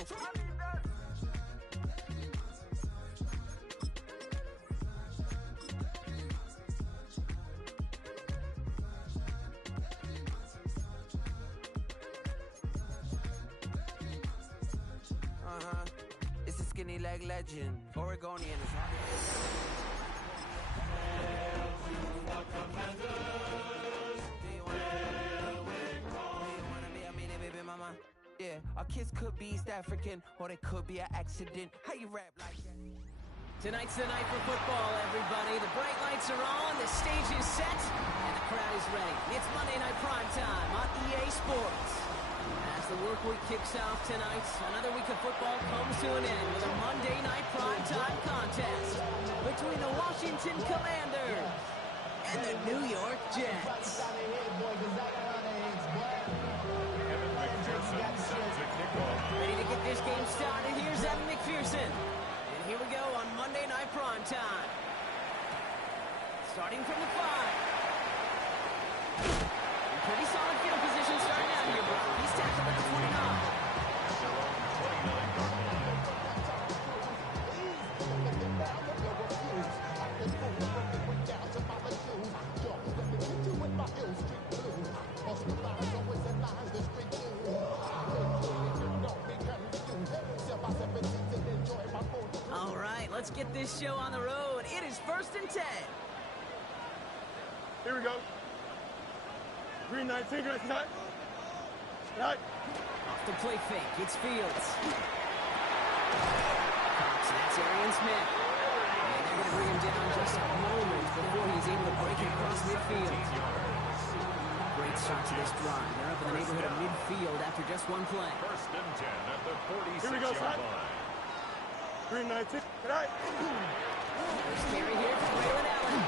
new. It's a skinny leg legend, Oregonian is hot. Yeah, our kids could be East African, or they could be an accident. How you rap like that? Tonight's the night for football, everybody. The bright lights are on, the stage is set, and the crowd is ready. It's Monday Night Primetime on EA Sports. As the work week kicks off tonight, another week of football comes to an end with a Monday Night Primetime contest between the Washington Commanders and the New York Jets. Ready to get this game started. Here's Evan McPherson. And here we go on Monday Night Primetime. Starting from the 5. Pretty solid field position starting out here, Brock. He's tackled at the 29. All right, let's get this show on the road. It is 1st and 10. Here we go. Green 19, green 9. Right. Off the play fake, it's Fields. That's Arian Smith. And they're going to bring him down just a moment before he's able to break it across midfield. Great start to this drive. They're up in the neighborhood of midfield after just one play. 1st and 10 at the 46-yard Here we go, son. line. Green 19. Right. First carry here from Waylon Allen.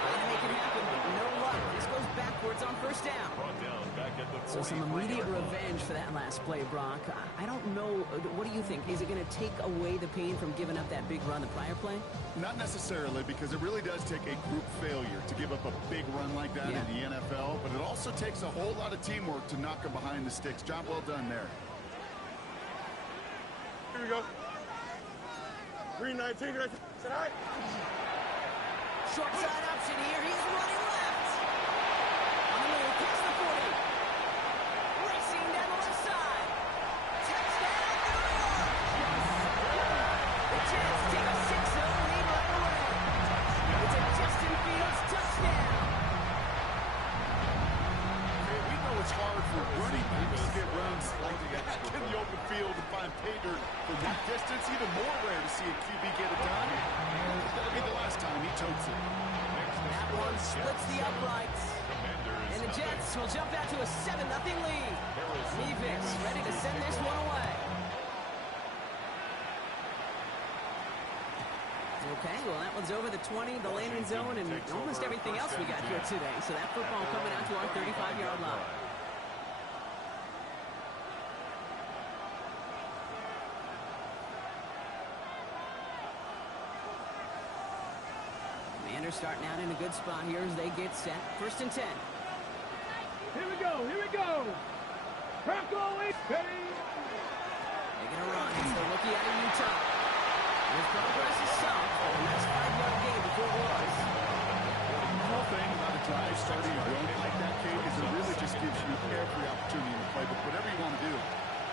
Trying to make it happen, but no luck. This goes backwards on 1st down. Brought down back at the So some immediate revenge for that last play, Brock. I don't know. What do you think? Is it going to take away the pain from giving up that big run the prior play? Not necessarily, because it really does take a group failure to give up a big run like that in the NFL, but it also takes a whole lot of teamwork to knock them behind the sticks. Job well done there. Here we go. Green 19, green 19. Right. Short side option here. He's running left. On the move, past the 40. Racing down the left side. Touchdown, New York! The Jets take a 6-0 lead right away. It's a Justin Fields touchdown. Hey, we know it's hard for running backs to get runs like that in the open field and find pay dirt from that distance. Even more rare to see a QB get it done. That'll be the last time he totes it. That one splits the uprights. And the Jets will jump out to a 7-0 lead. Mevis ready to send this one away. Okay, well, that one's over the 20, the landing zone, and almost everything else we got here today. So that football coming out to our 35-yard line. Commanders starting out in a good spot here as they get set. 1st and 10. Here we go. Here we go. Bronco ready. They're going to run. It's the rookie out of Utah. His progress is soft. A nice 5-yard gain before it was. The whole thing about a drive starting a run like that, Kate, is it really just gives you every opportunity to play, but whatever you want to do.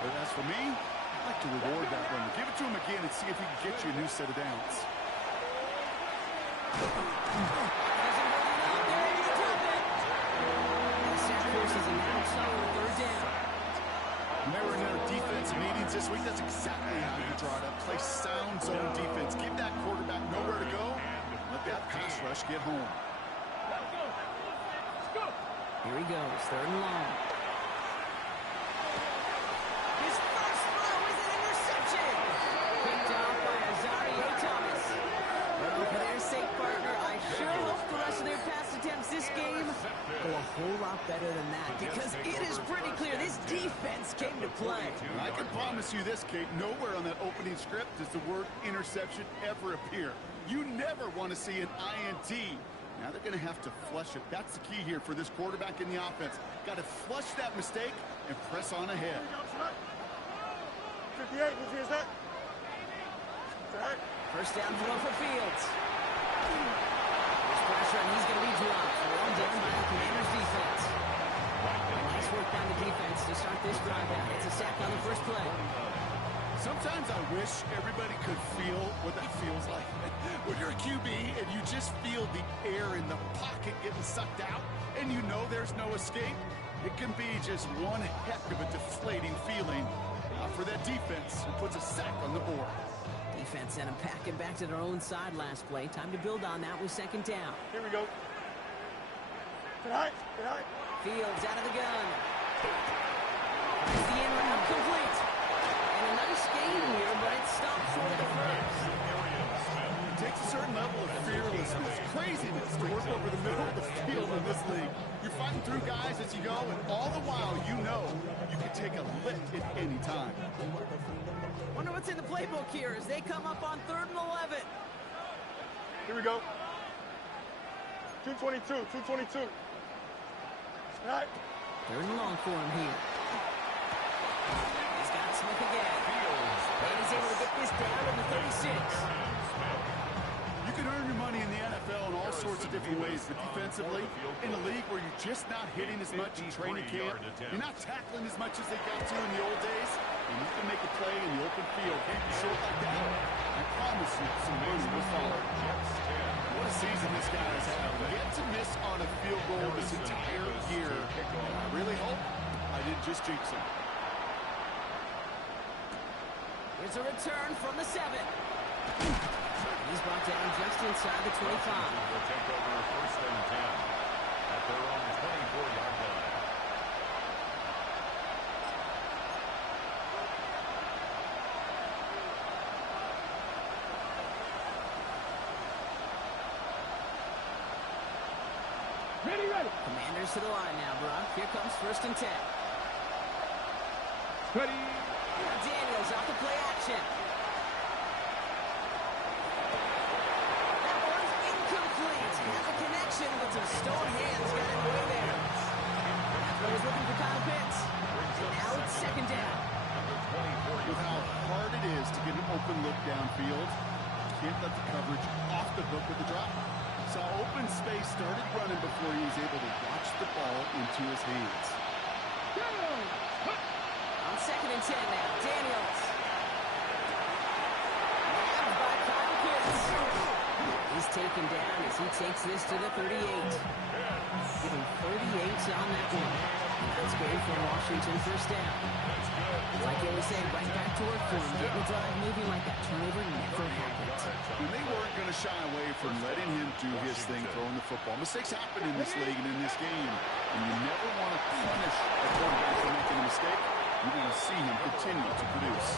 But as for me, I'd like to reward that run. Give it to him again and see if he can get you a new set of downs. When they were in their defense meetings this week, that's exactly how you draw it up. Play sound zone defense. Give that quarterback nowhere to go. Let that pass rush get home. Here he goes, 3rd and long. His first throw is an interception. Picked off by Azaria Thomas. Well, for their sake, partner, I sure hope the rest of their pass attempts this game go a whole lot better than that, because it is pretty clear this defense came to play. And I can promise you this, Kate, nowhere on that opening script does the word interception ever appear. You never want to see an INT. Now they're going to have to flush it. That's the key here for this quarterback in the offense. Got to flush that mistake and press on ahead. 58, who's here's that? All right. First down throw for Fields. There's pressure, and he's going to be dropped. Well done by the Commanders' defense. Nice work by the defense to start this drive out. It's a sack on the first play. Sometimes I wish everybody could feel what that feels like. When you're a QB and you just feel the air in the pocket getting sucked out and you know there's no escape, it can be just one heck of a deflating feeling. For that defense, it puts a sack on the board. Defense sent him packing back to their own side last play. Time to build on that with second down. Here we go. Get high. Get high. Fields out of the gun. It's the end round complete. And a nice gain here, but it stopped short of the first. It takes a certain level of fearlessness, craziness to work over the middle of the field in this league. You're fighting through guys as you go, and all the while you know you can take a lick at any time. Wonder what's in the playbook here as they come up on 3rd and 11. Here we go. 222, 222. All right. 3rd and long for him here. He's got Smith again. And he's able to get this down to the 36. You can earn your money in the NFL in all sorts of different ways, but defensively, in a league where you're just not hitting as much in training camp, you're not tackling as much as they got to in the old days, and you can make a play in the open field, hitting short like that, I promise you some money will follow. What a season this guy has had. Yet to miss on a field goal this entire year. I really hope I didn't just jinx him. Here's a return from the 7. He's brought down just inside the 25. They'll take over 1st and 10 at their own 24-yard line. Ready, ready. Commanders to the line now, Brock. Here comes 1st and 10. Ready. Daniels off the play action. That one's incomplete. Has a connection, but some stone hands got in the way there. That was looking for Kyle Pitts. And now it's 2nd down. With how hard it is to get an open look downfield, can't let the coverage off the hook with the drop. Saw open space, started running before he was able to watch the ball into his hands. On 2nd and 10 now, Daniels. Nabbed by Kyle Pitts. He's taken down as he takes this to the 38. Giving 38 on that one. That's good for Washington 1st down. Like you always say, right back to work for him. Getting the drive moving like that turnover never happened. And they weren't going to shy away from letting him do his thing, throwing the football. Mistakes happen in this league and in this game. And you never want to punish a quarterback for making a mistake. You want to see him continue to produce.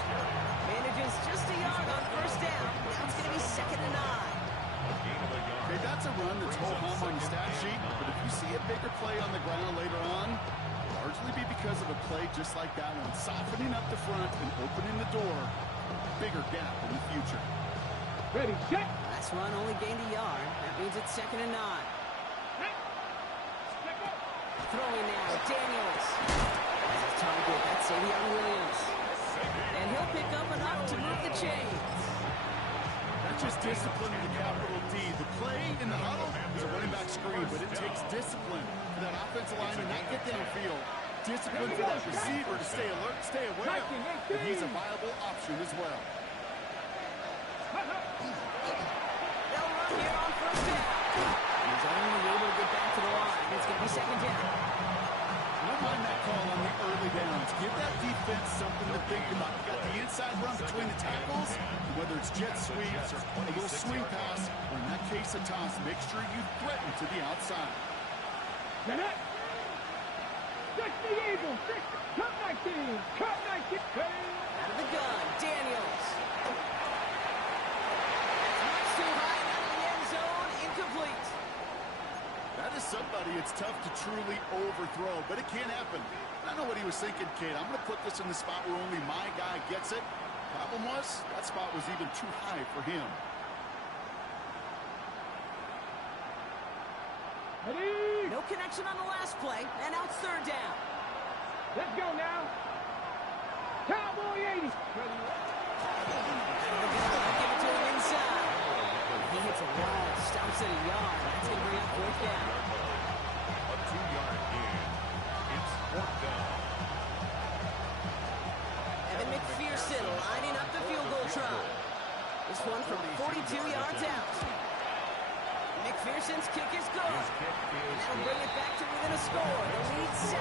Manages just a yard on 1st down. Now it's going to be 2nd and 9. Okay, that's a run that's ho-hum on the stat sheet. But if you see a bigger play on the ground later on, largely be because of a play just like that one, softening up the front and opening the door, bigger gap in the future. Ready, check. Last run only gained a yard. That means it's 2nd and 9. Throwing now, Daniels. As his target, that's Savion Williams. And he'll pick up enough to move the chains. That's just discipline with a capital D. The play in the huddle is a running back screen, but it takes discipline for that offensive line to not get downfield. Discipline for that receiver to stay alert, stay aware that he's a viable option as well. They'll run here on 1st down. He's only able to get back to the line. It's going to be 2nd down. I don't mind that call on the early downs. Give that defense something to think about. You got the inside run between the tackles, whether it's jet sweeps or a little swing pass, or in that case a toss, make sure you threaten to the outside. Get it. 60 Eagles. Cut 19. Cut 19. Out of the gun, Daniels. Much too high, out of the end zone, incomplete. That is somebody it's tough to truly overthrow, but it can happen. I know what he was thinking, kid. I'm going to put this in the spot where only my guy gets it. Problem was, that spot was even too high for him. Ready. No connection on the last play, and now it's 3rd down. Let's go now. Cowboy 80. Give it to him inside. He hits a wall, stops at a yard. That's going to bring up fourth down. A 2-yard gain. It's fourth down. Evan McPherson lining up the field goal try. This one from 42 yards out. McPherson's kick is good. That'll bring it back to within a score. The lead 7.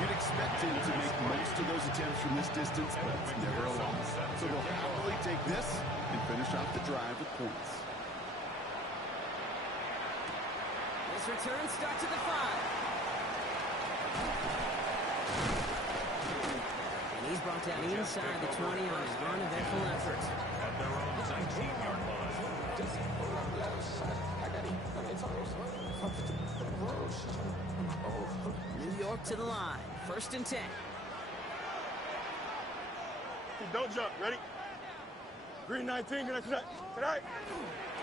You'd expect him to make most of those attempts from this distance, but it's never a loss. So they'll happily take this and finish off the drive with points. This return starts at the 5. And he's brought down inside the 20 on his uneventful effort. At their own 19-yard line. New York to the line. 1st and 10. Don't jump. Ready? Green 19. Good night. Tonight.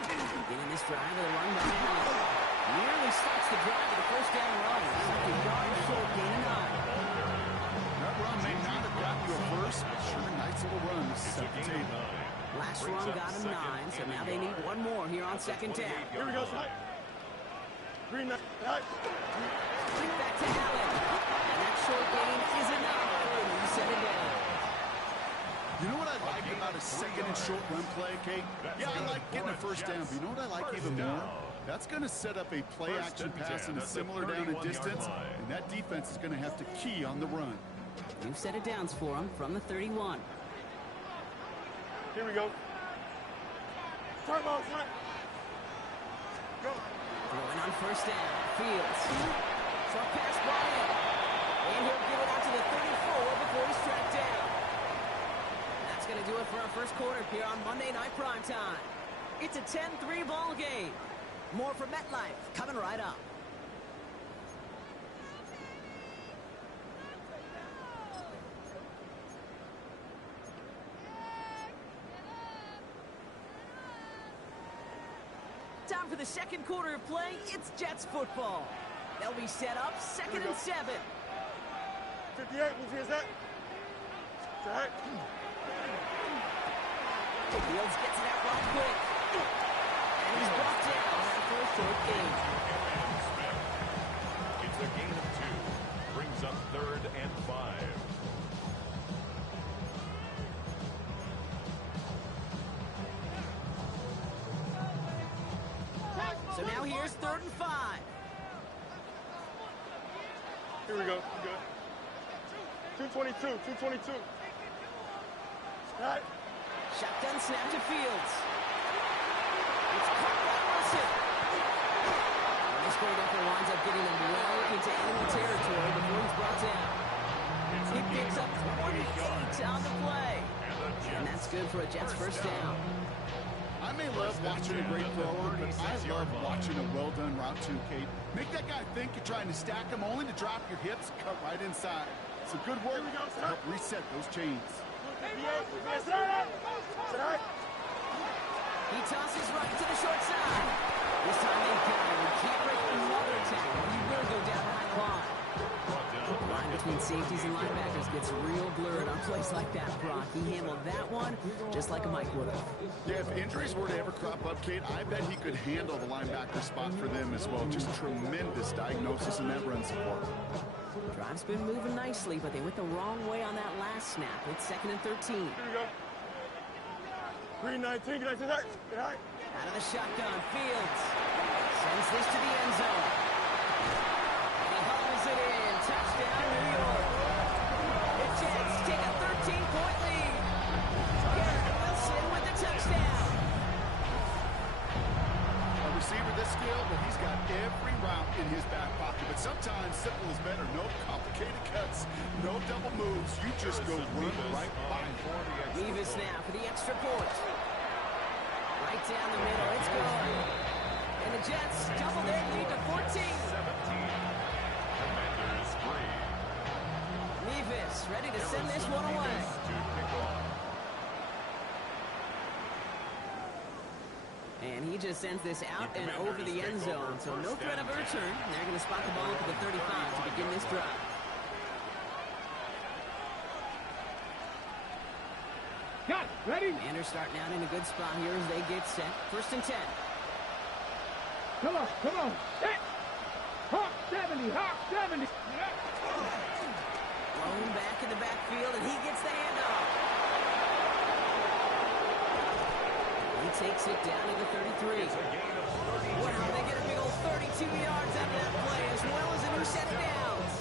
Beginning this drive with a run by Allen. Nearly starts the drive with a first down run. Second yard short, gain of 9. That run may not have gotten you a first, but sure, nice little run to set the table. Last run got him 9, so now they need one more here on 2nd down. Here we go, tonight. Green 19. Tonight. Bring back to Allen. And that short gain is enough. And you set it down. You know what I like about a second and short run play, Kate? Yeah, I like getting a first down, but you know what I like even more? That's going to set up a play-action pass in a similar down and distance, and that defense is going to have to key on the run. New set of downs for him from the 31. Here we go. Turn ball, tonight. Go. Throwing on first down. Fields. Short pass Bryant. And he'll give it out to the 34 before he's tracked down. That's going to do it for our first quarter here on Monday Night Primetime. It's a 10-3 ball game. More from MetLife coming right up. Time for the second quarter of play. It's Jets football. They'll be set up 2nd and 7. 58. Who's here's that? Tonight. Fields gets it out real quick. And he's brought down for a short gain. It's a gain of 2. Brings up 3rd and 5. So now here's 3rd and 5. Here we go. Good. 222. 222. Right. Shotgun snap to Fields. It's caught by Wilson. And this quarterback winds up getting him well into enemy territory before he's brought down. He picks up 28 on the play. And that's good for a Jets first down. I may love watching a great throw, but I love watching a well-done route too, Kate. Make that guy think you're trying to stack him, only to drop your hips, cut right inside. Some good work to help reset those chains. He tosses right to the short side. This time they got him. He can't break another tackle. He will go down behind the line. The line between safeties and linebackers gets real blurred on plays like that, Brock. He handled that one just like a Mike would have. Yeah, if injuries were to ever crop up, Kate, I bet he could handle the linebacker spot for them as well. Just tremendous diagnosis in that run support. Drive's been moving nicely, but they went the wrong way on that last snap. It's 2nd and 13. Here we go. Green 19. Good night. Good night. Out of the shotgun, Fields sends this to the end zone. And he hauls it in. Touchdown, New York. The Jets take a 13-point lead. Garrett Wilson with the touchdown. A receiver this skilled, but he's got every route in his back pocket. But sometimes simple is better. No complicated cuts, no double moves. You just go run right by him. Levis now for the extra point. Right down the middle, it's good. And the Jets double their lead to 14. 17. Commanders 3. Levis ready to send this one away. And he just sends this out and over the end zone. So no threat of a return. They're going to spot the ball for the 35 to begin this drive. Got it. Ready? Commanders starting out in a good spot here as they get set. 1st and 10. Come on, come on. Set. Hawk 70, Hawk 70. Thrown back in the backfield, and he gets the handoff. He takes it down to the 33. Wow, they get a big old 32 yards out of that play, as well as a new set of downs.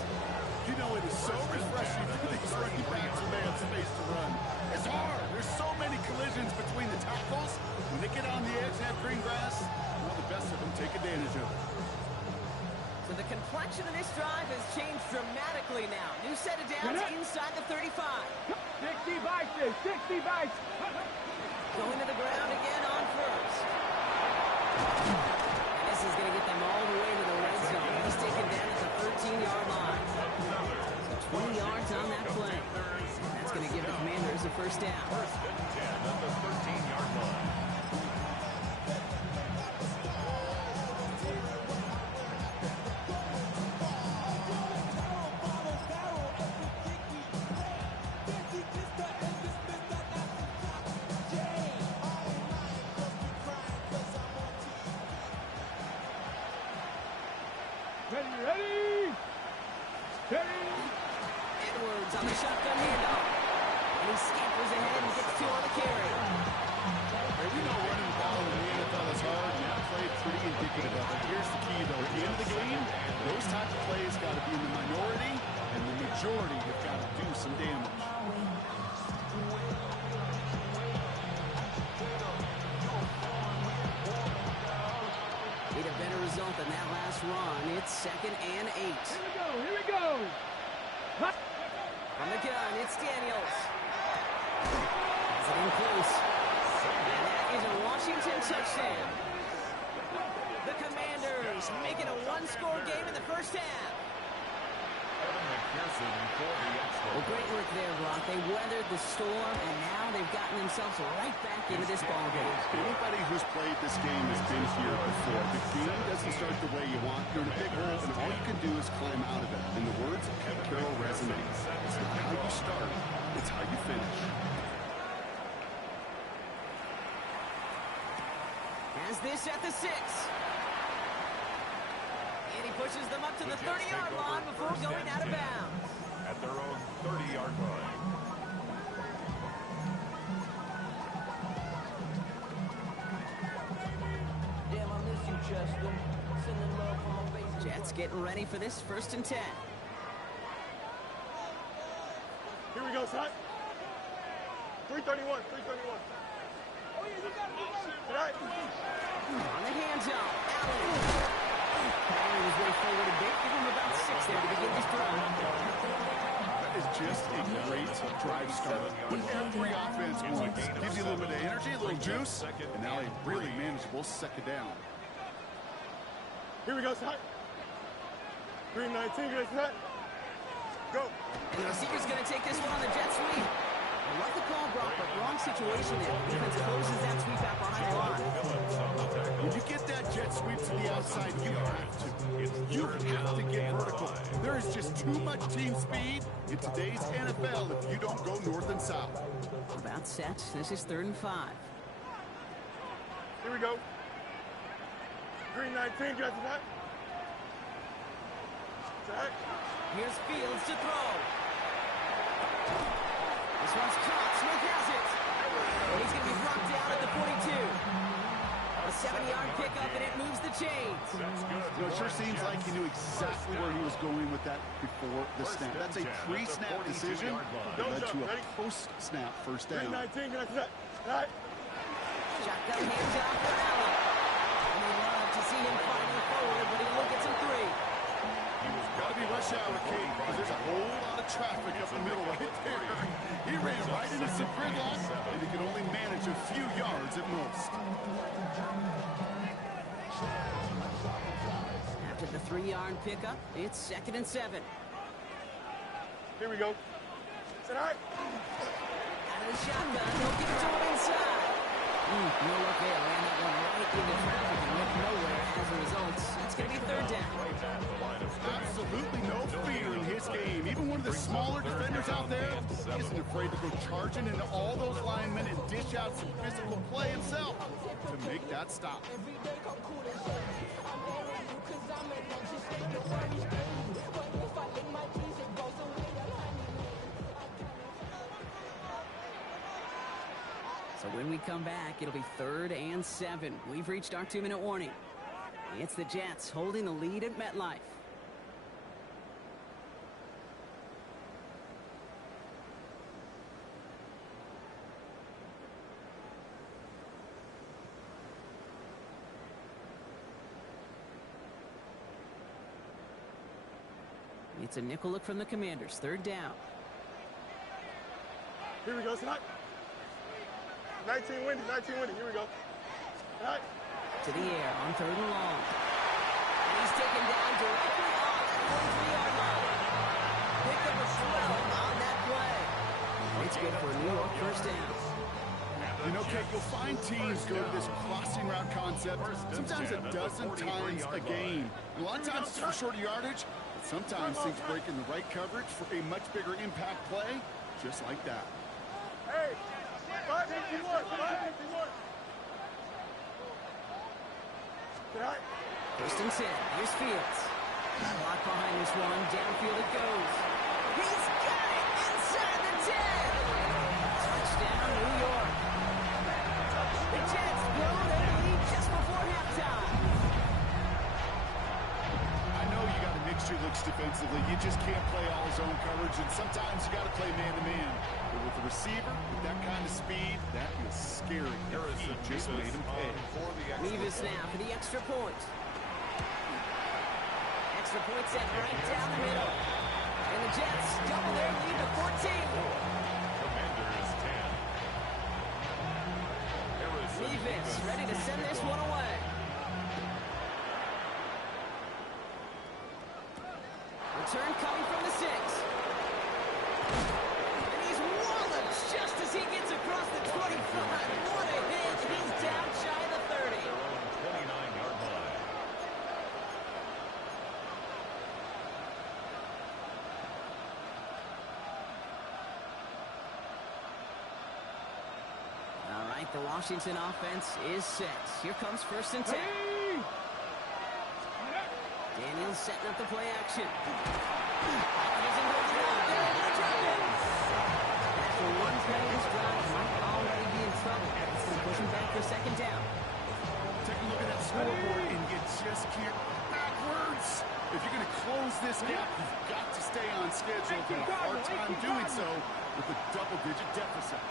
You know, it is so refreshing for these running backs when they have space to run. It's hard. There's so many collisions between the tackles. When they get on the edge and have green grass, well, the best of them take advantage of it. So the complexion of this drive has changed dramatically now. New set of downs inside the 35. 60 bites, 60 bites. Going to the ground again on 1st. And this is going to get them all the way to the red zone. He's taken down at the 13-yard line. So 20 yards on that play. That's going to give the Commanders a 1st down. 1st and 10 at the 13-yard line. Ready? Ready? Edwards on the shotgun handoff. And he scampers ahead and gets 2 on the carry. Hey, we know running the ball in the NFL is hard, and that play is pretty indicative of it. Here's the key, though. At the end of the game, those type of plays got to be in the minority, and the majority have got to do some damage. Need a better result than that last run. It's 2nd and 8. Here we go. From the gun, it's Daniels. Is it in close? And that is a Washington touchdown. The Commanders making a 1-score game in the 1st half. Evan McPherson for the extra. Well, great work there, Brock. They weathered the storm, and now they've gotten themselves right back into this ballgame. Anybody who's played this game has been here before. The game doesn't start the way you want. You're in a big hole, and all you can do is climb out of it. And the words of Pete Carroll resonate. It's not how you start, it's how you finish. Has this at the 6. And he pushes them up to the 30-yard line before going out of bounds. At their own 30-yard line. Damn, I miss you, Chester. Sending love from my base. Jets getting ready for this 1st and 10. Here we go, son. 331, 331. Right. On the hands-off, Allen. Allen was way forward a bit. Give him about 6 there to begin this drive. That is just a great drive start. What every offense wants. Gives you a little bit of energy, a little juice, and now a really manageable 2nd down. Here we go, son. 319, good set. Go. And the receiver's going to take this one on the jet sweep. I love the call, Brock, but wrong situation there. Defense closes that sweep out behind the line. When you get that jet sweep to the outside, you have to. You have to get vertical. There is just too much team speed in today's NFL if you don't go north and south. About set. This is 3rd and 5. Here we go. 319, good set. Set. Here's Fields to throw. This one's caught. Smith has it. And he's going to be brought down at the 42. A 7-yard pickup, and it moves the chains. You know, it sure seems like he knew exactly where he was going with that before the snap. That's a pre-snap decision that led to a post-snap 1st down. 319, good set. Right. Shotgun hands off for Allen. And we love to see him fighting forward, but he only gets him 3. Got to be rush hour, Kate, because there's a whole lot of traffic up the middle right there. He ran right into some gridlock, and he could only manage a few yards at most. After the 3-yard pickup, it's 2nd and 7. Here we go. Set right. Out of the shotgun, they'll give it to him inside. No look there. Ran that one right into traffic and went nowhere. As a result, it's going to be third down. Absolutely no fear in his game. Even one of the smaller defenders out there isn't afraid to go charging into all those linemen and dish out some physical play himself to make that stop. So when we come back, it'll be 3rd and 7. We've reached our 2-minute warning. It's the Jets holding the lead at MetLife. It's a nickel look from the Commanders. 3rd down. Here we go, Snot. 19 windy, here we go. All right. To the air on 3rd and long. And he's taken down directly on the 43-yard line. Picked up a 12 on that play. It's good for a New York 1st down. You know, Kate, you'll find teams go to this crossing route concept sometimes a dozen times a game. And a lot of times it's for shorter yardage, but sometimes things break in the right coverage for a much bigger impact play, just like that. Hey, 551. First and 10. Here's Fields. Block behind this one. Downfield it goes. He's got it inside the 10. Touchdown, New York. The Jets blow their lead just before halftime. I know you got to mix your looks defensively. You just can't play all zone coverage, and sometimes you got to play man-to-man. But with the receiver, with that kind of speed, that is scary. He just made him pay. Revis now for the extra point. Extra point set right down the middle. And the Jets double their lead to 14. Commanders 10. Revis ready to send this one away. Return coming from the 6. And he's walloped just as he gets across the 25. What a hit. He's down shy of the 30. 29-yard line. All right, the Washington offense is set. Here comes 1st and 10. Daniels setting up the play action. Isn't holding up. They're able to drop it. After one play of this drive, might already be in trouble. It's going to push him back for 2nd down. Take a look at that scoreboard, and you just can't backwards. If you're going to close this gap, you've got to stay on schedule. You've got a hard time doing so with a double-digit deficit.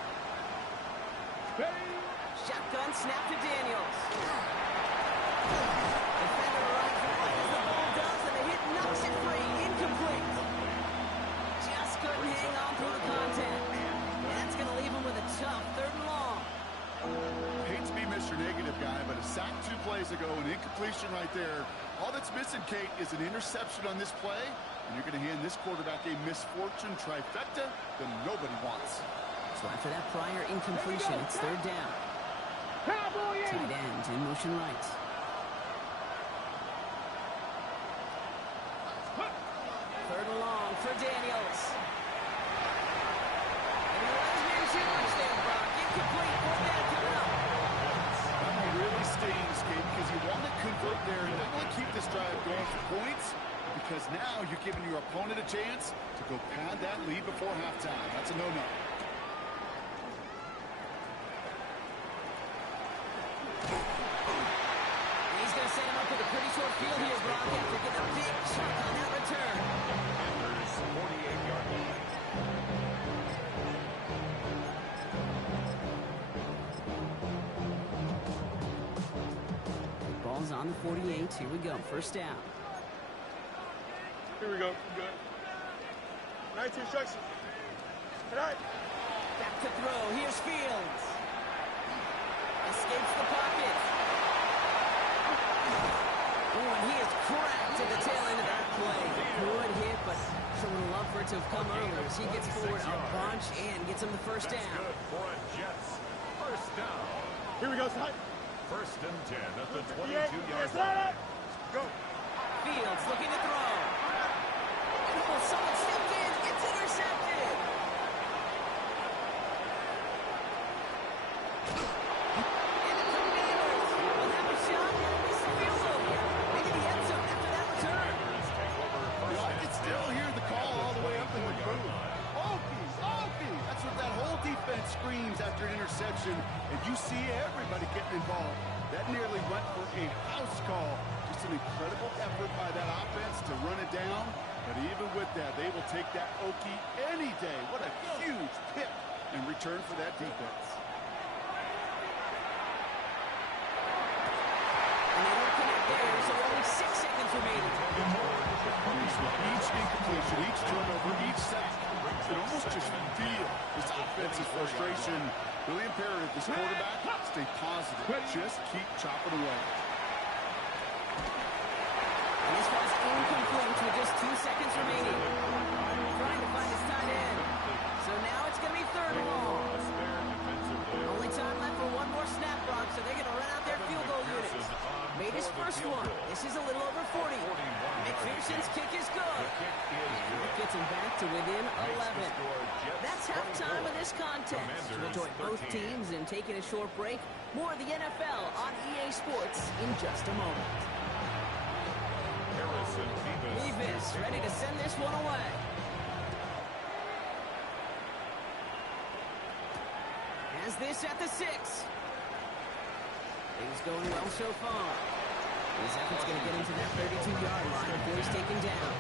Shotgun snap to Daniels. Defender right right as the ball does, and the hit knocks it free. Incomplete. Just couldn't hang on through the contact. And that's going to leave him with a tough 3rd and long. Hate to be Mr. Negative guy, but a sack 2 plays ago, an incompletion right there. All that's missing, Kate, is an interception on this play, and you're going to hand this quarterback a misfortune trifecta that nobody wants. So after that prior incompletion, it's 3rd down. Tight end in motion right. 3rd and long for Daniels. And he runs near too much there, Brock. Incomplete. 4th down coming up. That really stings, Kate, because you want to convert there and not only keep this drive going for points, because now you're giving your opponent a chance to go pad that lead before halftime. That's a no-no. He's going to set him up with a pretty short field here, Brock, after getting a big chunk on that return. Commanders 48-yard line. Ball's on the 48. Here we go. 1st down. Here we go. Good. 19 instructions. All right. Back to throw. Here's Fields. Escapes the pocket. Oh, and he is cracked at the tail end of that play. Good hit, but sure would love for it to have come earlier as he gets forward a bunch and gets him the 1st down. Good for a Jets. 1st down. Here we go, son. First and 10 at the 58. 22-yard Set line. up. Go. Fields looking to throw. Oh, someone stepped in. It's intercepted. And the Commanders will have a shot at this field goal here. Maybe the end zone after that return. Commanders take over You first know, I and can 10 still hear the call all the way up in the 22-yard booth. line. Okie, Okie. That's what that whole defense screams after an interception, and you see everybody getting involved. That nearly went for a house call. Just an incredible effort by that offense to run it down. But even with that, they will take that Okie any day. What a huge pick in return for that defense. And they don't connect there, so only 6 seconds remaining. Each incompletion, each turnover, each sack, you can almost just feel this offense's frustration. Really imperative, this quarterback, stay positive. Just keep chopping away. And this one's incomplete with just 2 seconds remaining. Trying to find his tight end. So now it's going to be third and long. A spare defensively. Only time left for one more snap, Brock, so they're going to run out their field goal units. Made his first one. This is a little over 40. McPherson's kick is good. The kick is It good. gets him back to within Makes the 11. score Jets That's halftime 24. of this contest. We'll join both 13. teams in taking a short break. More of the NFL on EA Sports in just a moment. Harrison Mevis ready to send this one away. Has this at the 6. Things going well so far. His effort's going to get into that 32-yard line before he's taken down.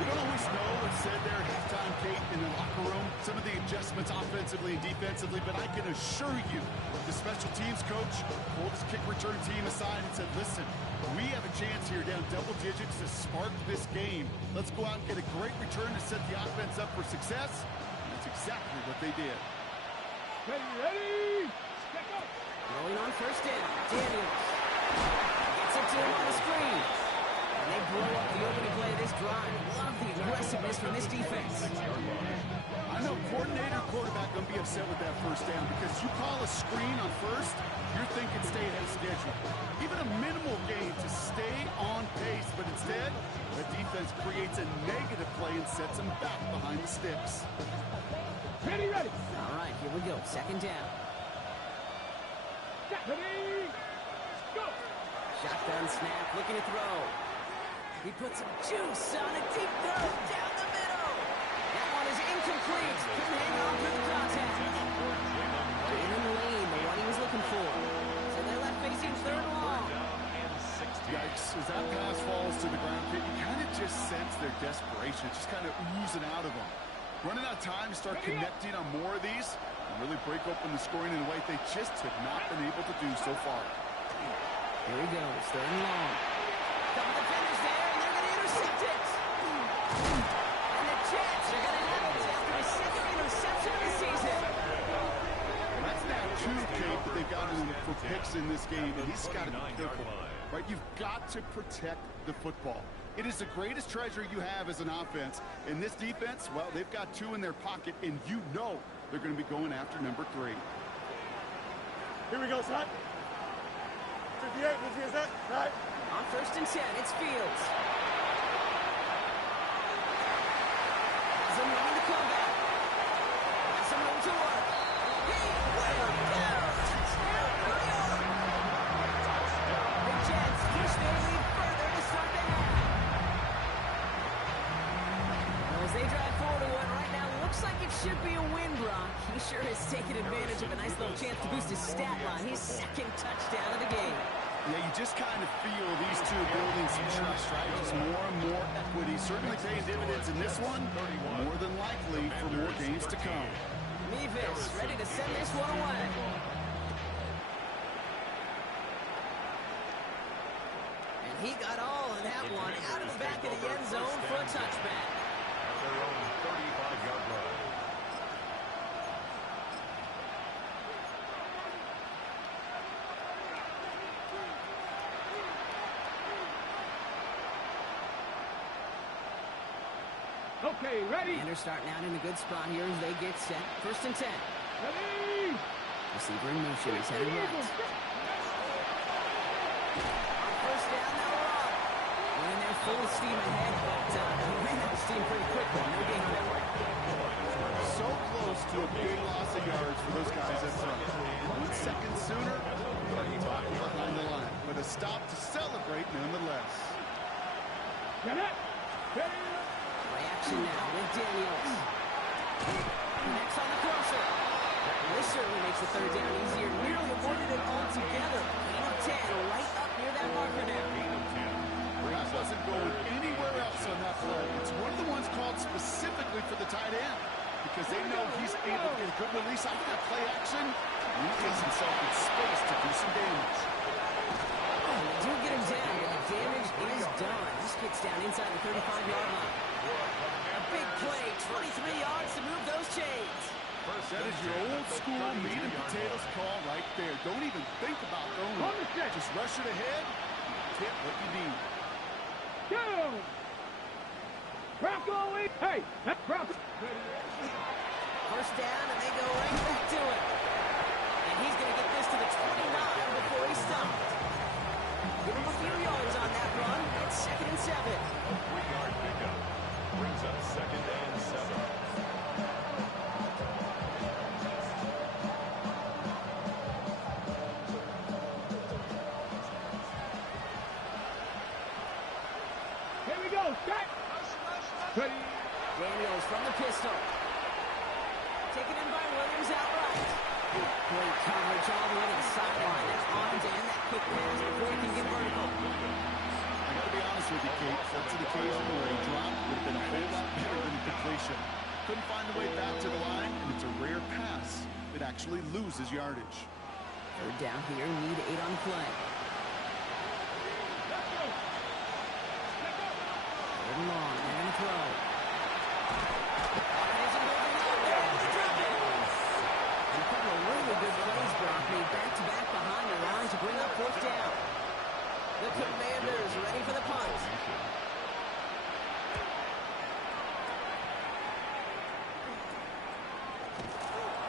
We don't always know what's said there at halftime, Kate, in the locker room, some of the adjustments offensively and defensively, but I can assure you the special teams coach pulled his kick return team aside and said, listen, we have a chance here down double digits to spark this game. Let's go out and get a great return to set the offense up for success. And that's exactly what they did. Ready? Get go. Going on first down. Daniels gets it to him on the screen. And they blow up the opening play of this drive. Love the aggressiveness from this defense. I know coordinator quarterback going to be upset with that first down because you call a screen on first, you're thinking stay ahead of schedule. Even a minimal gain to stay on pace, but instead, the defense creates a negative play and sets them back behind the sticks. Ready? All right, here we go. Second down. Ready? Go. Shotgun snap, looking to throw. He puts some juice on a deep throw down the middle. That one is incomplete. Couldn't hang on through the contact. Jalen Lane, the one he was looking for. So they're left facing third and long. Yikes, as that pass falls to the ground, Kate, you kind of just sense their desperation. It's just kind of oozing out of them. Running out of time to start connecting on more of these and really break open the scoring in a way they just have not been able to do so far. Here he goes, third and long. Couple defenders there, and they're going to intercept it. And the Jets are going to have it after a second interception of the season. That's now 2, Kate, that they've got him for picks in this game, and he's got to be careful. Right? You've got to protect the football. It is the greatest treasure you have as an offense. In this defense, well, they've got 2 in their pocket, and you know they're going to be going after number 3. Here we go, son. 58. Let's get that. Right. On first and 10, it's Fields. Has him running the comeback. Has him room to work. He will go. Touchdown, New York. The Jets push their lead further to start the half. Well, as they drive forward to what right now looks like it should be a win, Brock. He sure has taken advantage of a nice little chance to boost his stat line. His second touchdown of the game. Yeah, you just kind of feel these 2 building some trust, right? Just more and more equity. Certainly paying dividends in this one, more than likely for more games to come. Mevis ready to send this one away. And he got all of that one out of the back of the end zone for a touchback. At their own 35-yard line. Okay, ready? And they're starting out in a good spot here as they get set. First and 10. Ready? Receiver in motion. He's headed right. On first down, now we're on. Running there full steam ahead, but he ran out of steam pretty quickly. No gain on that one. So close to a big loss of yards for those guys up front. 1 second sooner, behind the line. But a stop to celebrate nonetheless. Play action now with Daniels. Next on the crosser. This certainly makes the third down easier. Nearly avoided it altogether. 8 of 10, right up near that marker now. That wasn't going anywhere else on that play. It's one of the ones called specifically for the tight end because they know he's able to get a good release off that play action. And he gets himself in space to do some damage. Oh, they do get him down, but the damage is done. This gets down inside the 35-yard line. A big play, 23 yards to move those chains. That is your old school meat and potatoes call right there. Don't even think about throwing it. Just rush it ahead, tip what you need. Go! Bronco, hey, that's Bronco. First down, and they go right back to it. And he's going to get this to the 29 before he stopped. Give him a few yards on that run. It's 2nd and 7. 3-yard pickup brings up 2nd and 7. Here we go, set. Daniels from the pistol. Taken in by Williams outright. Great coverage all the way to the sideline. That's armed and that quick pass before he can get vertical. I got to be honest with you, Kate. That's an occasion where a drop would have been a whole lot better than a completion. Couldn't find the way back to the line, and it's a rare pass that actually loses yardage. Third down here, need 8 on play. Third and long, and throw. Good plays, Brock, made back-to-back behind the line to bring up 4th down. The Commanders ready for the punt.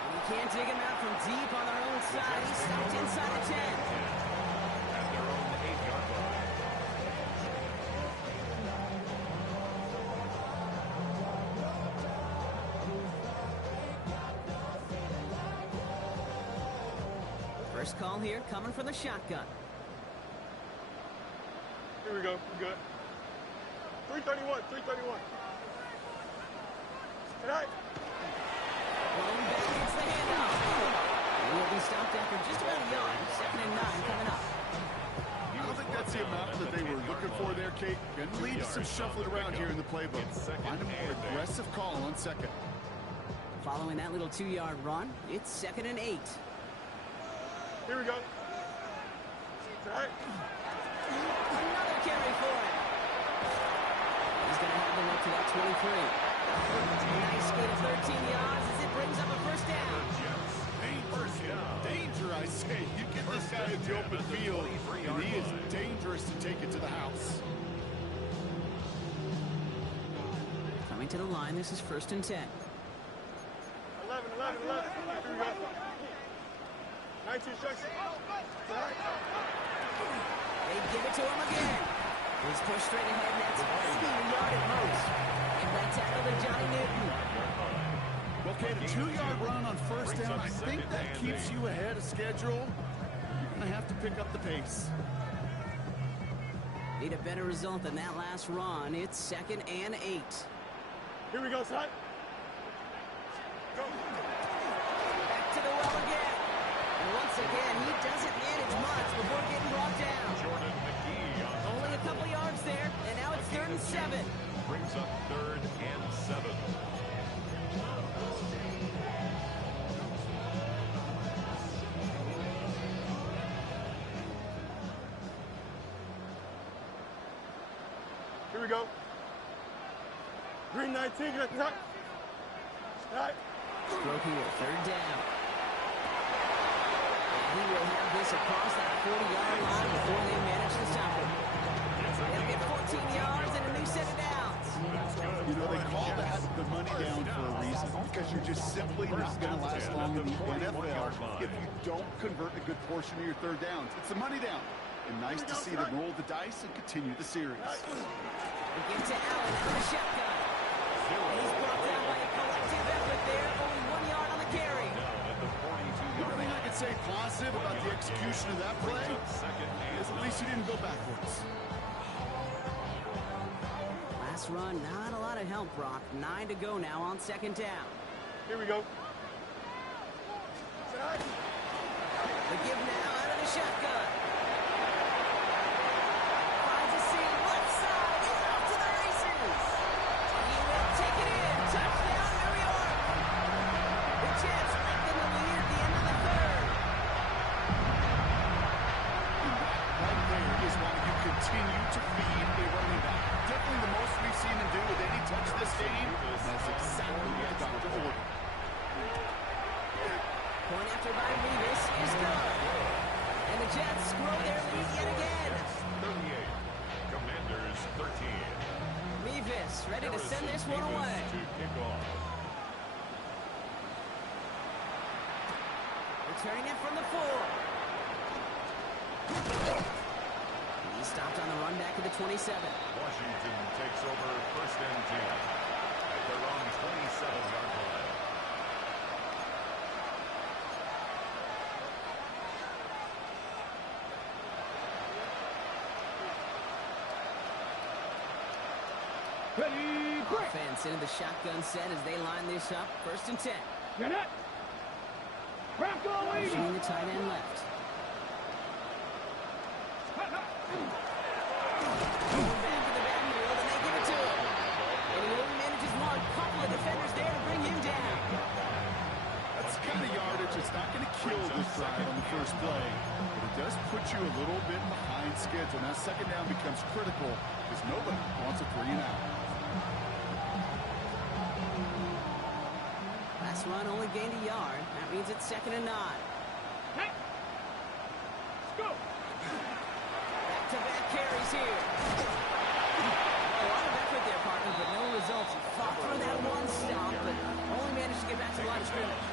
And you can't dig him out from deep on their own side. He stopped inside the 10. At their own 8-yard line. First call here coming from the shotgun. Here we go. We're good. 331. 331. Good night. Going back against the handoff. He will be stopped after just about a yard. 2nd and 9 coming up. I don't think that's the amount that they were looking for there, Kate. Going to lead to some shuffling around here in the playbook. Find a more aggressive call on 2nd. Following that little 2-yard run, it's 2nd and 8. Here we go. Right. Another carry for him. He's going to have them up to that 23. Nice gain of 13 yards as it brings up a first down. Danger, I say. You get this guy in the open field, and he is dangerous to take it to the house. Coming to the line, this is 1st and 10. 11. Here we go. 19 strikes. They give it to him again. He's pushed straight ahead, and that's maybe a yard at most. And that tackle to Johnny Newton. Okay, the 2-yard run on first down, I think that keeps you ahead of schedule. You're going to have to pick up the pace. Need a better result than that last run. It's 2nd and 8. Here we go, son. Go. Back to the well again. And once again, he doesn't manage much before getting brought down. Jordan McGee on Only a couple yards there, and now it's 3rd and 7. brings up 3rd and 7. Here we go. Green 19. Good night. Night. Stroke here, 3rd down. And he will have this across that 40-yard line before they manage to stop him. They'll get 14 yards and a new set of downs. You know, they call that the money down for a reason, because you're just simply not going to last long in the NFL if you don't convert a good portion of your third downs. It's the money down. And nice to see them roll the dice and continue the series. We get to Allen out of the shotgun. He's brought down by a collective effort there. Only 1 yard on the carry. The only thing I can say positive about the execution of that play is at least he didn't go backwards. Last run, not a lot of help, Brock. 9 to go now on second down. Here we go. The give now out of the shotgun. Finds a seam left side. He's off to the races. He will take it in. Touchdown, New York. The Jets lengthen the lead at the end of the third. And that right there is why you continue to feed a running back. Definitely the most we've seen him do with any touch this game. That's exactly what the doctor ordered. Point after by Revis is good. And the Jets grow their lead yet again. 38. Commanders 13. Revis ready to send this one away. To kick off. Returning it from the 4. He stopped on the run back at the 27. Washington takes over first and 10 at their own 27-yard line. Ready, break. Offense into the shotgun set as they line this up. First and 10. Get it. Bronco leading. Shooting the tight end left. Going back to the backfield, and they give it to him. And he only manages one. Couple of defenders there to bring him down. That's the kind of yardage that's not going to kill this drive on the first play, but it does put you a little bit behind schedule. Now second down becomes critical because nobody wants a 3-and-out. Last run only gained a yard. That means it's second and 9. Hey. Let's go. Back-to-back carries here. A lot of effort there, partner, but no results. He fought through that one stop, but only managed to get back to the line of scrimmage.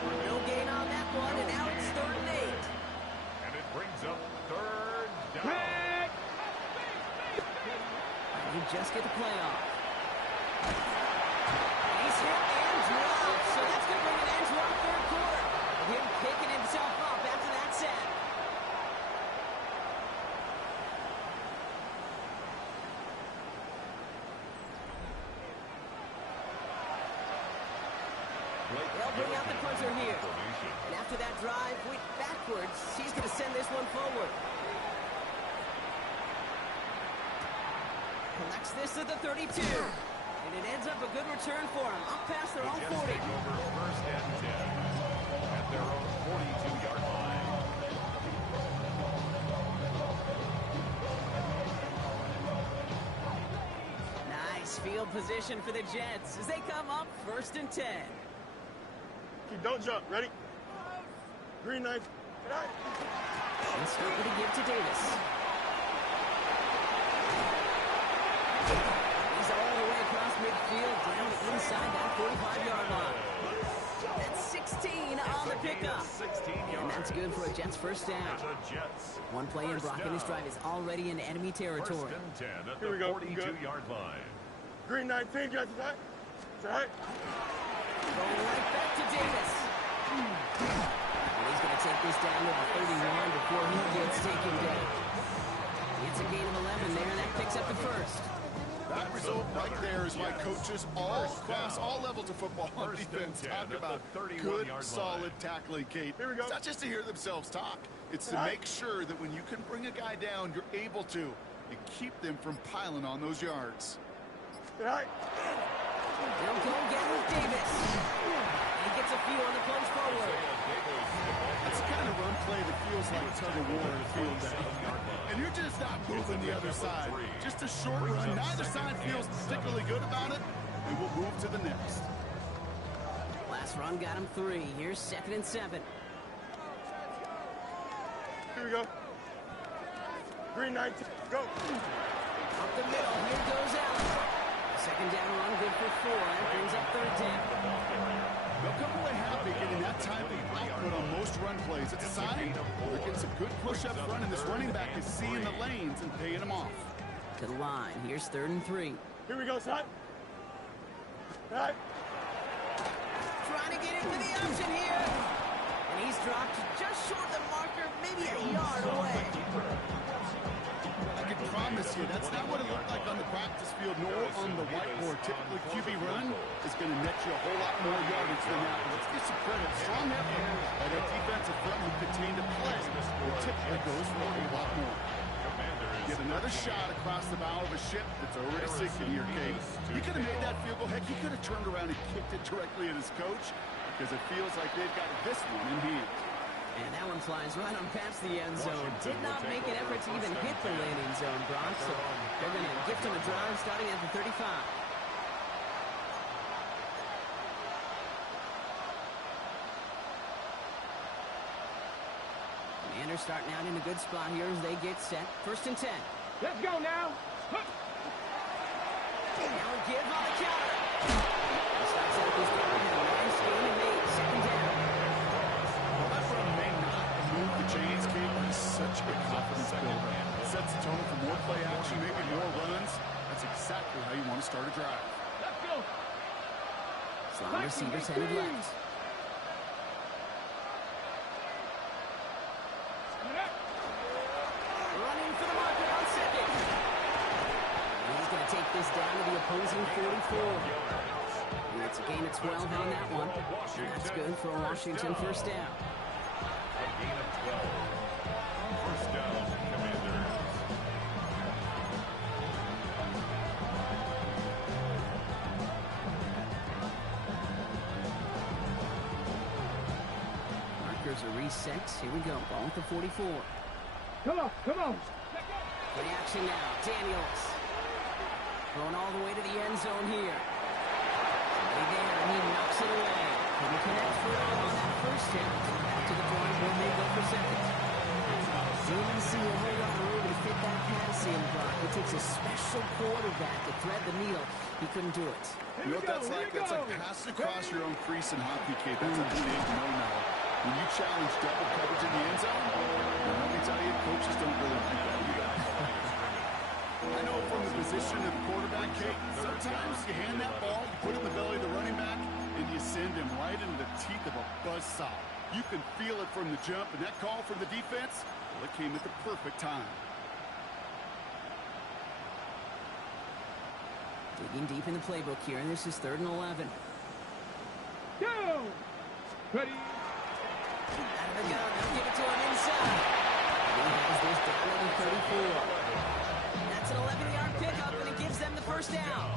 No gain on that one, and now it's third and 8. And it brings up third down. Break. You just get the play off. He's hit and dropped, so that's going to bring an end to our third quarter. Him picking himself up after that sack. They'll bring out the punter here. And after that drive, went backwards. He's going to send this one forward. Collects this at the 32. And it ends up a good return for him. Up past their own 40. Take over first and 10 at their own 42-yard line. Nice field position for the Jets as they come up first and 10. Don't jump. Ready? Green knife. And Stupid to give to Davis. He's all the way across midfield, down inside that 45-yard line. That's 16 on the pickup. 16 yards. And that's good for a Jets first down. The Jets. One play in, First Brock, and his down. drive is already in enemy territory. First and 10 at Here we the go. 42-yard line. Green 19, guys. It's all right. Going right back to Davis. And he's going to take this down to the 31 before he gets taken down. It's a gain of 11 there, and that picks up the first. That result right there is why coaches all across all levels of football on First and defense 10 talk at the about 31-yard good, line. solid tackling, Kate. Here we go. It's not just to hear themselves talk. It's to make sure that when you can bring a guy down, you're able to, and keep them from piling on those yards. All right. They'll go again with Davis. He gets a few on the punch forward. That's the kind of run play that feels like tug of war in field day. And you're just not moving the other side. Just a short run. Neither side feels particularly good about it, and we'll move to the next. Last run got him 3. Here's second and 7. Here we go. Green 19. Go. Up the middle. Here goes Allen. Second down run, good for 4. That brings up third down. They'll come away happy getting that type of output on most run plays. It's a sign they're getting some good push up front, and this running back is seeing the lanes and paying them off. To the line. Here's 3rd and 3. Here we go, son. Right. Trying to get into the option here. And he's dropped just short of the marker, maybe a yard away. I can promise you, that's not what it looked like on the practice field nor on the whiteboard. Typically, QB run is going to net you a whole lot more yardage than that. But let's give some credit. Strong effort by that defensive front who contained a play. It typically goes for a lot more. Get another shot across the bow of a ship that's already sinking here, Kate. He could have made that field goal. Heck, he could have turned around and kicked it directly at his coach because it feels like they've got this one in hand. And that one flies right on past the end zone. Did not make an effort to even hit the landing zone, Brock. So they're going to gift him a drive starting at the 35. Commanders starting out in a good spot here as they get set. 1st and 10. Let's go now. Now a give on the counter. He starts out this game with a nice gain of 8. Second down. Well, that run may not move the chains, Kate, but it's such a confidence builder. It sets the tone for more play action, maybe more runs. That's exactly how you want to start a drive. Let's go. Slot receivers headed left. Running for the marker on 2nd. He's going to take this down to the opposing 44. It's a gain of 12 on that one. That's good for Washington. 1st down. A gain of 12. 1st down, Commanders. Markers are reset. Here we go. Ball at the 44. Come on, come on. Play action now. Daniels. Going all the way to the end zone here. Somebody there, and he knocks it away. Couldn't connect for it all on that 1st down. Back to the drawing board, they go for 2nd. Didn't see a whole lot of room to fit that pass in, Brock. It takes a special quarterback to thread the needle. He couldn't do it. You know what that's like? That's like passing across your own crease in hockey, Kate. That's a big no-no. When you challenge double coverage in the end zone, let me tell you, coaches don't really like that. I know from the position of the quarterback, Kate, sometimes you hand that ball, you put it in the belly of the running back, and you send him right into the teeth of a buzzsaw. You can feel it from the jump, and that call from the defense, well, it came at the perfect time. Digging deep in the playbook here, and this is 3rd and 11. Go. Ready. Out of the gun, they'll give it to him inside. He has this down to the 34. That's an 11-yard pickup, and it gives them the 1st down.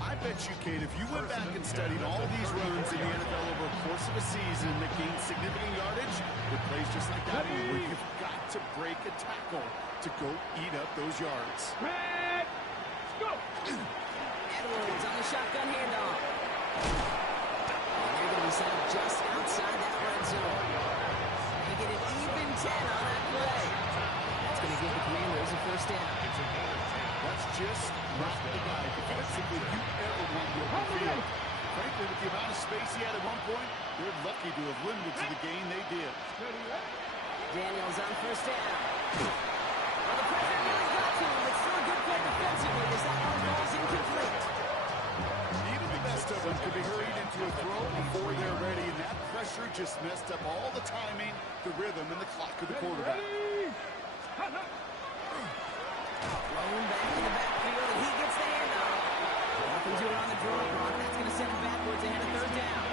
I bet you, Kate, if you went back and studied all these runs in the NFL over the course of a season that gained significant yardage, with plays just like that one, where you've got to break a tackle to go eat up those yards. Red. Go. Edwards on the shotgun handoff. And they're going to be set up just outside that red zone. They get an even 10 on that play. That's going to give the Commanders a 1st down. That's just not the guy defensively you ever want to open field. Frankly, with the amount of space he had at one point, they're lucky to have limited to the gain they did. Daniels on 1st down. Well, the pressure really got to him. It's still a good play defensively as that one falls incomplete. Even the best of them could be hurried into a throw before they're ready, and that pressure just messed up all the timing, the rhythm, and the clock of the quarterback. Thrown back in the backfield, and he gets the handoff. Nothing to it on the draw, Brock. That's going to send him backwards ahead of 3rd down.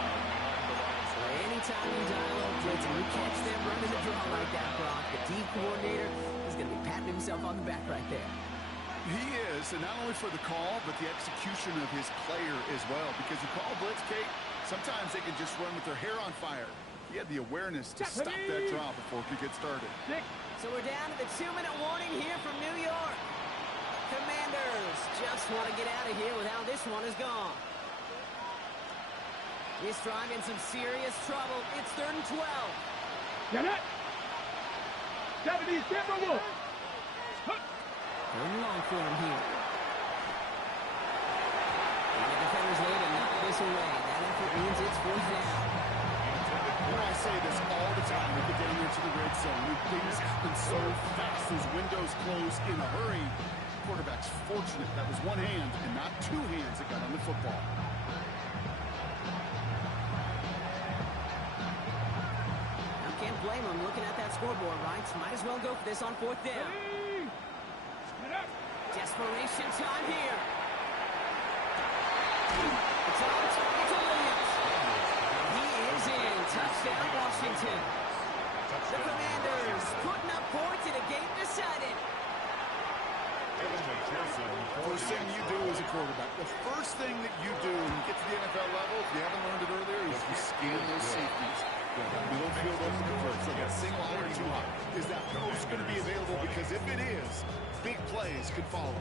So anytime you dial up blitz and you catch them running the draw like that, Brock, the D coordinator is going to be patting himself on the back right there. He is, and not only for the call, but the execution of his player as well. Because you call blitz, Kate, sometimes they can just run with their hair on fire. He had the awareness to stop that draw before he could get started. So we're down to the 2-minute warning here from New York. Commanders just want to get out of here with how this one is gone. This drive in some serious trouble. It's 3rd and 12. Get it. 70, step over. 3rd and long for him here. The defenders laid to knock this away. That effort means it's fourth down. You know, I say this all the time. We get down here to the red zone. Things happen so fast. Those windows close in a hurry. Quarterback's fortunate that was one hand and not two hands that got on the football. Now can't blame him looking at that scoreboard, right? Might as well go for this on fourth down. Desperation time here. It's on target to Williams. He is in. Touchdown, Washington. The Commanders putting up points in a game decided. First thing you do as a quarterback, the first thing that you do when you get to the NFL level, if you haven't learned it earlier, is you scan those safeties. You got middle field opening first. So that single high or two high. Is that post going to be available? Because if it is, big plays could follow.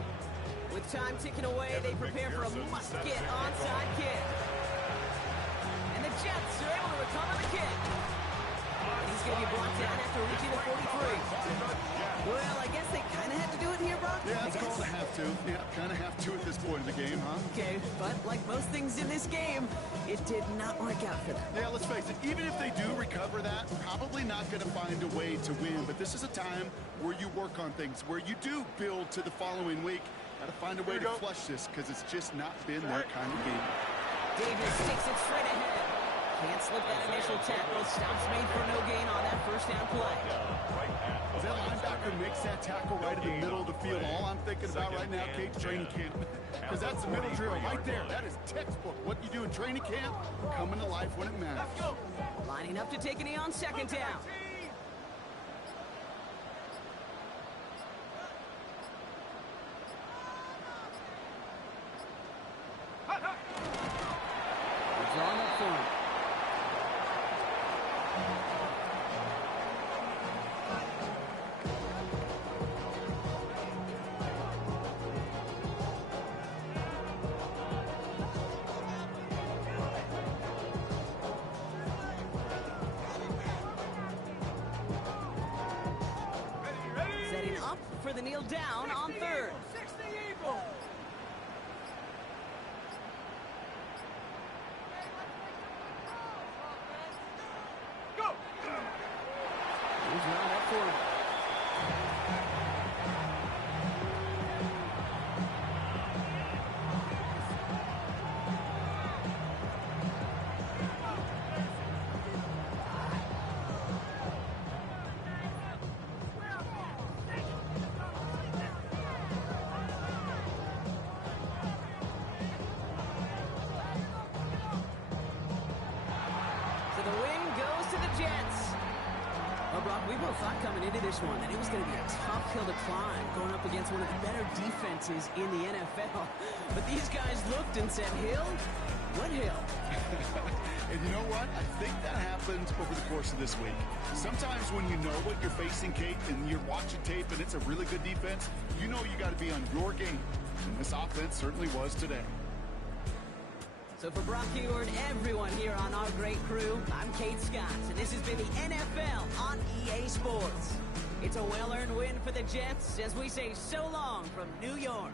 With time ticking away, they prepare for a must-get onside kick. And the Jets are able to recover the kick. He's going to be brought down after reaching the 43. Well, I guess they kind of had to do it here, Brock. Yeah, it's called a have to. Yeah, kind of have to at this point in the game, huh? Okay, but like most things in this game, it did not work out for them. Yeah, let's face it, even if they do recover that, probably not going to find a way to win. But this is a time where you work on things, where you do build to the following week. Got to find a way to flush this because it's just not been that kind of game. Davis takes it straight ahead. Can't slip that initial tackle. Stops made for no gain on that first down play. As that linebacker makes that tackle right in the middle of the field, all I'm thinking about right now, Kate, training camp. Because that's the middle drill right there. That is textbook. What you do in training camp, coming to life when it matters. Lining up to take a knee on second down. Drawn up for him. Setting up for the kneel down on third. He's round up for him. So the win goes to the Jets. Well, Brock, we both thought coming into this one that it was going to be a tough hill to climb, going up against one of the better defenses in the NFL. But these guys looked and said, Hill? What hill? And you know what? I think that happened over the course of this week. Sometimes when you know what you're facing, Kate, and you're watching tape and it's a really good defense, you know you got to be on your game. And this offense certainly was today. So for Brock Huard, everyone here on our great crew, I'm Kate Scott, and this has been the NFL on EA Sports. It's a well-earned win for the Jets as we say so long from New York.